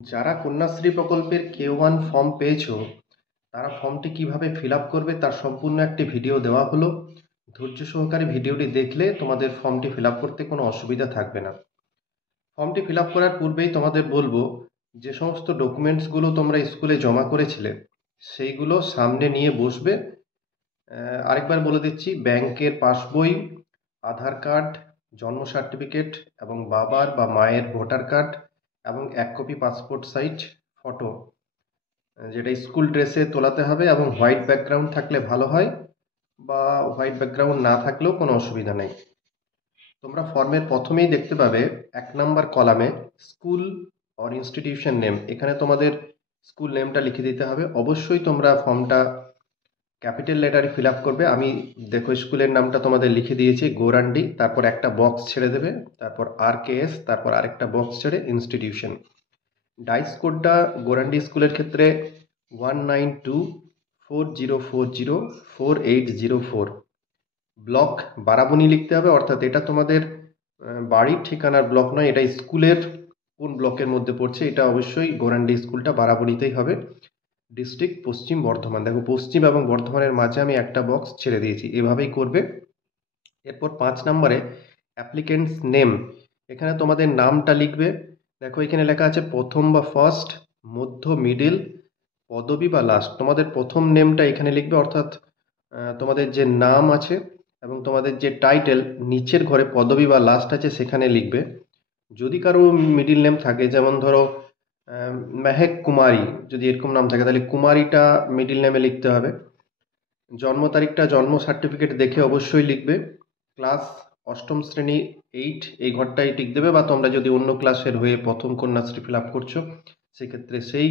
যারা কন্যাশ্রী প্রকল্পের K1 form পেয়েছো, তারা ফর্মটি কিভাবে ফিল আপ করবে তার সম্পূর্ণ একটি ভিডিও দেওয়া হলো। ধৈর্য সহকারে ভিডিওটি দেখলে তোমাদের ফর্মটি ফিল আপ করতে কোনো অসুবিধা থাকবে না। ফর্মটি ফিল আপ করার পূর্বেই তোমাদের বলবো, যে সমস্ত ডকুমেন্টসগুলো তোমরা স্কুলে জমা করেছিলে সেইগুলো সামনে নিয়ে বসবে। আরেকবার বলে দিচ্ছি, ব্যাংকের পাসবই, আধার কার্ড, জন্ম সার্টিফিকেট এবং বাবার বা মায়ের ভোটার কার্ড এবং 1 কপি পাসপোর্ট সাইজ ফটো, যেটা স্কুল ড্রেসে তোলাতে হবে, এবং হোয়াইট ব্যাকগ্রাউন্ড থাকলে ভালো হয়, বা হোয়াইট ব্যাকগ্রাউন্ড না থাকলেও কোনো অসুবিধা নেই। তোমরা ফর্মের প্রথমেই দেখতে পাবে 1 নম্বর কলামে স্কুল অর ইনস্টিটিউশন নেম, এখানে তোমাদের স্কুল নেমটা লিখে দিতে হবে। অবশ্যই তোমরা ফর্মটা ক্যাপিটাল লেটারে ফিল আপ করবে। আমি দেখো স্কুলের নামটা তোমাদের লিখে দিয়েছি, গৌরান্ডি, তারপর একটা বক্স ছেড়ে দেবে, তারপর RKS, তারপর আরেকটা বক্স ছেড়ে ইনস্টিটিউশন। ডাইস কোডটা গোরান্ডি স্কুলের ক্ষেত্রে 19240404804। ব্লক বারাবণী লিখতে হবে, অর্থাৎ এটা তোমাদের বাড়ির ঠিকানার ব্লক নয়, এটা স্কুলের কোন ব্লকের মধ্যে পড়ছে এটা অবশ্যই গোরান্ডি স্কুলটা বারাবণীতেই হবে। ডিস্ট্রিক্ট পশ্চিম বর্ধমান, দেখো পশ্চিম এবং বর্ধমানের মাঝে আমি একটা বক্স ছেড়ে দিয়েছি, এভাবেই করবে। এরপর 5 নম্বরে অ্যাপ্লিকেন্টস নেম, এখানে তোমাদের নামটা লিখবে। দেখো এখানে লেখা আছে প্রথম বা ফার্স্ট, মধ্য, মিডিল, পদবী বা লাস্ট। তোমাদের প্রথম নেমটা এখানে লিখবে, অর্থাৎ তোমাদের যে নাম আছে এবং তোমাদের যে টাইটেল নিচের ঘরে পদবী বা লাস্ট আছে সেখানে লিখবে। যদি কারো মিডিল নেম থাকে, যেমন ধরো মেহেক কুমারী, যদি এরকম নাম থাকে তাহলে কুমারীটা মিডিল নেমে লিখতে হবে। জন্ম তারিখটা জন্ম সার্টিফিকেট দেখে অবশ্যই লিখবে। ক্লাস অষ্টম শ্রেণী 8 এই ঘরটাই টিক দেবে, বা তোমরা যদি অন্য ক্লাসের হয়ে প্রথম কন্যাশ্রী ফিল আপ করছো সেক্ষেত্রে সেই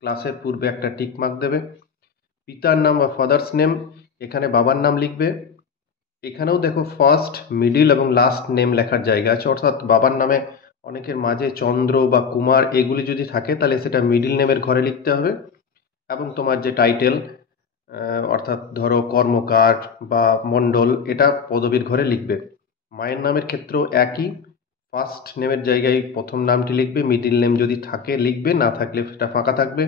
ক্লাসের পূর্বে একটা টিক মার্ক দেবে। পিতার নাম বা ফাদার্স নেম, এখানে বাবার নাম লিখবে। এখানেও দেখো ফার্স্ট, মিডিল এবং লাস্ট নেম লেখার জায়গা আছে, অর্থাৎ বাবার নামে অনেকের মাঝে চন্দ্র বা কুমার এগুলি যদি থাকে তাহলে সেটা মিডিল নেমের ঘরে লিখতে হবে। এবং তোমার যে টাইটেল, অর্থাৎ ধরো কর্মকার বা মণ্ডল, এটা পদবীর ঘরে লিখবে। মায়ের নামের ক্ষেত্রেও একই, ফার্স্ট নেমের জায়গায় প্রথম নামটি লিখবে, মিডিল নেম যদি থাকে লিখবে, না থাকলে সেটা ফাঁকা থাকবে।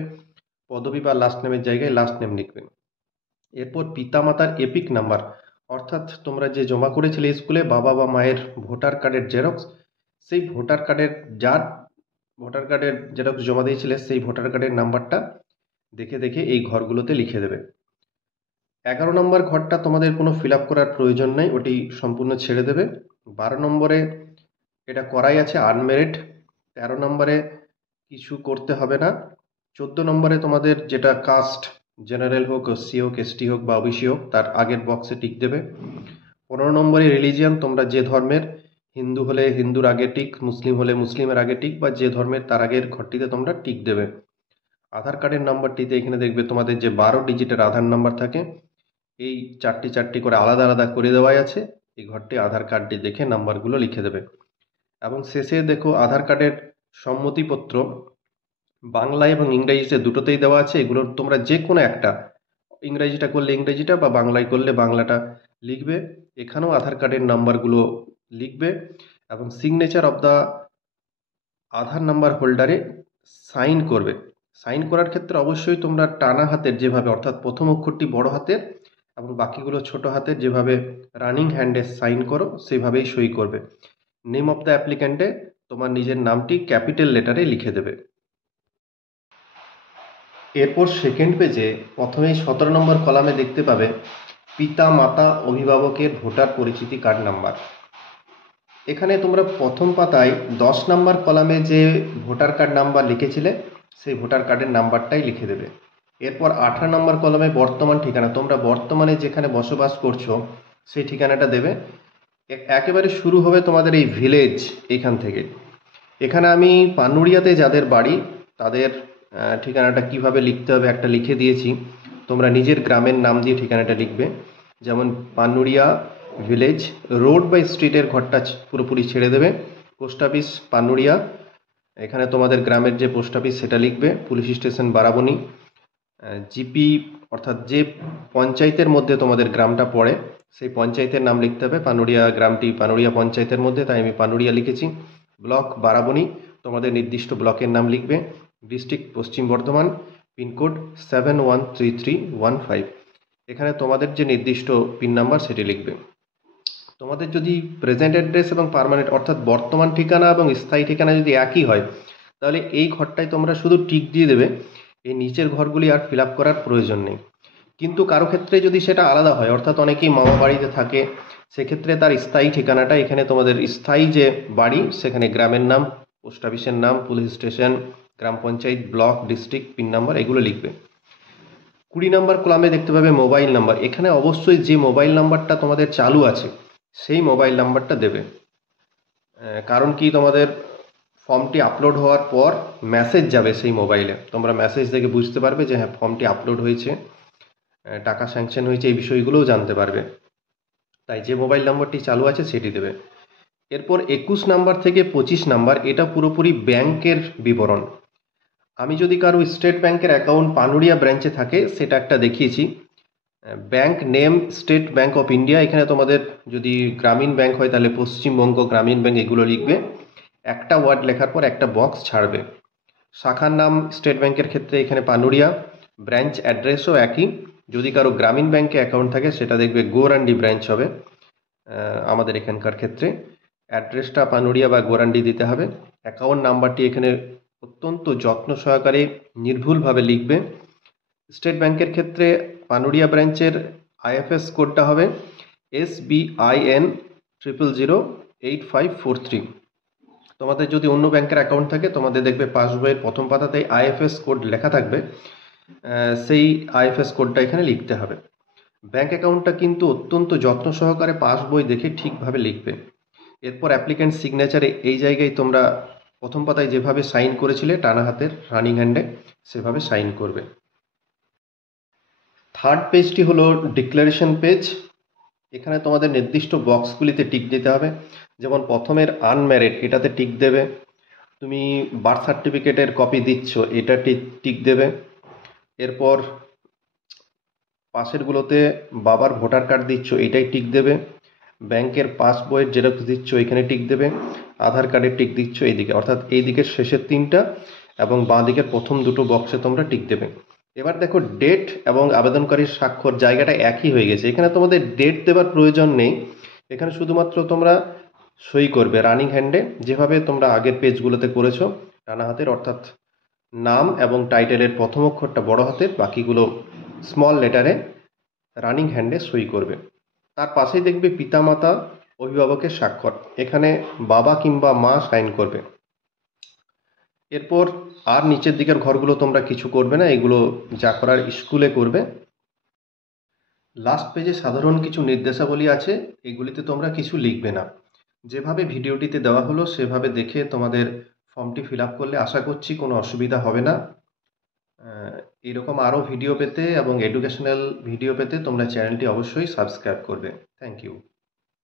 পদবী বা লাস্ট নেমের জায়গায় লাস্ট নেম লিখবে। এরপর পিতামাতার এপিক নাম্বার, অর্থাৎ তোমরা যে জমা করেছিলে স্কুলে বাবা বা মায়ের ভোটার কার্ডের জেরক্স, সেই ভোটার কার্ডের যার ভোটার কার্ডের জেরক্স জমা দিয়েছিলে সেই ভোটার কার্ডের নাম্বারটা দেখে দেখে এই ঘরগুলোতে লিখে দেবে। 11 নম্বর ঘরটা তোমাদের কোনো ফিল আপ করার প্রয়োজন নেই, ওটি সম্পূর্ণ ছেড়ে দেবে। 12 নম্বরে এটা করাই আছে, আনমেরিড। 13 নম্বরে কিছু করতে হবে না। 14 নম্বরে তোমাদের যেটা কাস্ট, জেনারেল হোক, SC হোক, ST হোক বা OBC হোক, তার আগের বক্সে টিক দেবে। 15 নম্বরে রিলিজিয়ান, তোমরা যে ধর্মের, হিন্দু হলে হিন্দুর আগে টিক, মুসলিম হলে মুসলিমের আগে টিক, বা যে ধর্মের তার আগের ঘরটিতে তোমরা টিক দেবে। আধার কার্ডের নাম্বারটিতে এখানে দেখবে তোমাদের যে 12 ডিজিটের আধার নাম্বার থাকে, এই চারটি চারটি করে আলাদা আলাদা করে দেওয়াই আছে, এই ঘরটি আধার কার্ডটি দেখে নাম্বারগুলো লিখে দেবে। এবং শেষে দেখো আধার কার্ডের সম্মতিপত্র বাংলা এবং ইংরেজিতে দুটোতেই দেওয়া আছে, এগুলো তোমরা যে কোনো একটা, ইংরেজিটা করলে ইংরেজিটা বা বাংলায় করলে বাংলাটা লিখবে। এখানেও আধার কার্ডের নাম্বারগুলো লিখবে এবং signature of the Aadhaar number হোল্ডারে সাইন করবে। সাইন করার ক্ষেত্রে অবশ্যই তোমরা টানা হাতের যেভাবে, অর্থাৎ প্রথম অক্ষরটি বড় হাতের এবং বাকিগুলো ছোট হাতের, যেভাবে রানিং হ্যান্ডে সাইন করো সেভাবেই সই করবে। নেম অফ দ্য অ্যাপ্লিক্যান্টে তোমার নিজের নামটি ক্যাপিটাল লেটারে লিখে দেবে। এরপর সেকেন্ড পেজে প্রথমেই 17 নম্বর কলামে দেখতে পাবে পিতা মাতা অভিভাবকের ভোটার পরিচিতি কার্ড নাম্বার। এখানে তোমরা প্রথম পাতায় 10 নম্বর কলামে যে ভোটার কার্ড নাম্বার লিখেছিলে সেই ভোটার কার্ডের নাম্বারটাই লিখে দেবে। এরপর 18 নম্বর কলামে বর্তমান ঠিকানা, তোমরা বর্তমানে যেখানে বসবাস করছো সেই ঠিকানাটা দেবে। একেবারে শুরু হবে তোমাদের এই ভিলেজ এখান থেকে। এখানে আমি পানুরিয়াতে যাদের বাড়ি তাদের ঠিকানাটা কিভাবে লিখতে হবে একটা লিখে দিয়েছি, তোমরা নিজের গ্রামের নাম দিয়ে ঠিকানাটা লিখবে। যেমন পানুরিয়া ভিলেজ, রোড বা স্ট্রিটের ঘরটা পুরোপুরি ছেড়ে দেবে। পোস্ট অফিস পানুরিয়া, এখানে তোমাদের গ্রামের যে পোস্ট অফিস সেটা লিখবে। Police station Barabani. জিপি, অর্থাৎ যে পঞ্চায়েতের মধ্যে তোমাদের গ্রামটা পড়ে সেই পঞ্চায়েতের নাম লিখতে হবে। পানুরিয়া গ্রামটি পানুরিয়া পঞ্চায়েতের মধ্যে, তাই আমি পানুরিয়া লিখেছি। ব্লক বারাবণী, তোমাদের নির্দিষ্ট ব্লকের নাম লিখবে। ডিস্ট্রিক্ট পশ্চিম বর্ধমান, পিনকোড 713315। এখানে তোমাদের যে নির্দিষ্ট পিন নাম্বার সেটি লিখবে। তোমাদের যদি প্রেজেন্ট অ্যাড্রেস এবং পার্মানেন্ট অর্থাৎ বর্তমান ঠিকানা এবং স্থায়ী ঠিকানা যদি একই হয়, তাহলে এই ঘরটায় তোমরা শুধু টিক দিয়ে দেবে, এই নিচের ঘরগুলি আর ফিল আপ করার প্রয়োজন নেই। কিন্তু কারো ক্ষেত্রে যদি সেটা আলাদা হয়, অর্থাৎ অনেকেই মামা বাড়িতে থাকে, সেক্ষেত্রে তার স্থায়ী ঠিকানাটা এখানে তোমাদের স্থায়ী যে বাড়ি সেখানে গ্রামের নাম, পোস্ট অফিসের নাম, পুলিশ স্টেশন, গ্রাম panchayat, block, district, pin number এগুলো লিখবে। 20 নম্বর কলামে দেখতে পাবে মোবাইল নাম্বার। এখানে অবশ্যই যে মোবাইল নাম্বারটা তোমাদের চালু আছে সেই মোবাইল নাম্বারটা দেবে। কারণ কি, তোমাদের ফর্মটি আপলোড হওয়ার পর মেসেজ যাবে সেই মোবাইলে, তোমরা মেসেজ দেখে বুঝতে পারবে যে হ্যাঁ ফর্মটি আপলোড হয়েছে, টাকা স্যাংশন হয়েছে, এই বিষয়গুলোও জানতে পারবে। তাই যে মোবাইল নাম্বারটি চালু আছে সেটি দেবে। এরপর 21 নাম্বার থেকে 25 নাম্বার, এটা পুরোপুরি ব্যাংকের বিবরণ। আমি যদি কারো স্টেট ব্যাংকের অ্যাকাউন্ট পানুরিয়া ব্রাঞ্চে থাকে সেটা একটা দেখিয়েছি। Bank name state bank of India, এখানে তোমাদের যদি গ্রামীণ ব্যাংক হয় তাহলে পশ্চিমবঙ্গ গ্রামীণ ব্যাংক এগুলো লিখবে। একটা ওয়ার্ড লেখার পর একটা বক্স ছাড়বে। শাখার নাম স্টেট ব্যাংকের ক্ষেত্রে এখানে পানুরিয়া, ব্রাঞ্চ অ্যাড্রেসও একই। যদি কারো গ্রামীণ ব্যাংকে অ্যাকাউন্ট থাকে সেটা দেখবে গোরান্ডি ব্রাঞ্চ হবে। আমাদের এখানকার ক্ষেত্রে অ্যাড্রেসটা পানুরিয়া বা গোরান্ডি দিতে হবে। অ্যাকাউন্ট নাম্বারটি এখানে অত্যন্ত যত্ন সহকারে নির্ভুলভাবে লিখবে। স্টেট ব্যাংকের ক্ষেত্রে পানুরিয়া ব্রাঞ্চের আইএফএস কোডটা হবে SBIN 0008543। তোমাদের যদি অন্য ব্যাংকের অ্যাকাউন্ট থাকে তোমাদের দেখবে পাসবইয়ের প্রথম পাতাতে আইএফএস কোড লেখা থাকবে, সেই আইএফএস কোডটা এখানে লিখতে হবে। ব্যাংক অ্যাকাউন্টটা কিন্তু অত্যন্ত যত্ন সহকারে পাসবই দেখে ঠিকভাবে লিখবে। এরপর অ্যাপ্লিক্যান্ট সিগনেচারে এই জায়গায় তোমরা প্রথম পাতায় যেভাবে সাইন করেছিলে টানা হাতের রানিং হ্যান্ডে সেভাবে সাইন করবে। থার্ড পেজটি হলো ডিক্লারেশন পেজ। এখানে তোমাদের নির্দিষ্ট বক্সগুলিতে টিক দিতে হবে। যেমন প্রথমের আনম্যারিড এটাতে টিক দেবে। তুমি বার্থ সার্টিফিকেটের কপি দিচ্ছ এটা টিক দেবে। এরপর পাশেরগুলোতে বাবার ভোটার কার্ড দিচ্ছ এটাই টিক দেবে। ব্যাংকের পাসবইয়ের জেরক্স দিচ্ছ এখানে টিক দেবে। আধার কার্ডের টিক দিচ্ছ এইদিকে, অর্থাৎ এই দিকের শেষের 3টা এবং বাঁ দিকের প্রথম 2টো বক্সে তোমরা টিক দেবে। এবার দেখো ডেট এবং আবেদনকারীর স্বাক্ষর জায়গাটা একই হয়ে গেছে। এখানে তোমাদের ডেট দেওয়ার প্রয়োজন নেই, এখানে শুধুমাত্র তোমরা সই করবে রানিং হ্যান্ডে, যেভাবে তোমরা আগের পেজগুলোতে করেছো টানা হাতের, অর্থাৎ নাম এবং টাইটেলের প্রথম অক্ষরটা বড় হাতের, বাকিগুলো স্মল লেটারে রানিং হ্যান্ডে সই করবে। তার পাশেই দেখবে পিতামাতা অভিভাবকের স্বাক্ষর, এখানে বাবা কিংবা মা সাইন করবে। এরপর আর নিচের দিকের ঘরগুলো তোমরা কিছু করবে না, এগুলো যা করার স্কুলে করবে। লাস্ট পেজে সাধারণ কিছু নির্দেশাবলী আছে, এগুলিতে তোমরা কিছু লিখবে না। যেভাবে ভিডিওটিতে দেওয়া হলো সেভাবে দেখে তোমাদের ফর্মটি ফিল আপ করলে আশা করছি কোনো অসুবিধা হবে না। এরকম আরও ভিডিও পেতে এবং এডুকেশনাল ভিডিও পেতে তোমরা চ্যানেলটি অবশ্যই সাবস্ক্রাইব করবে। Thank you.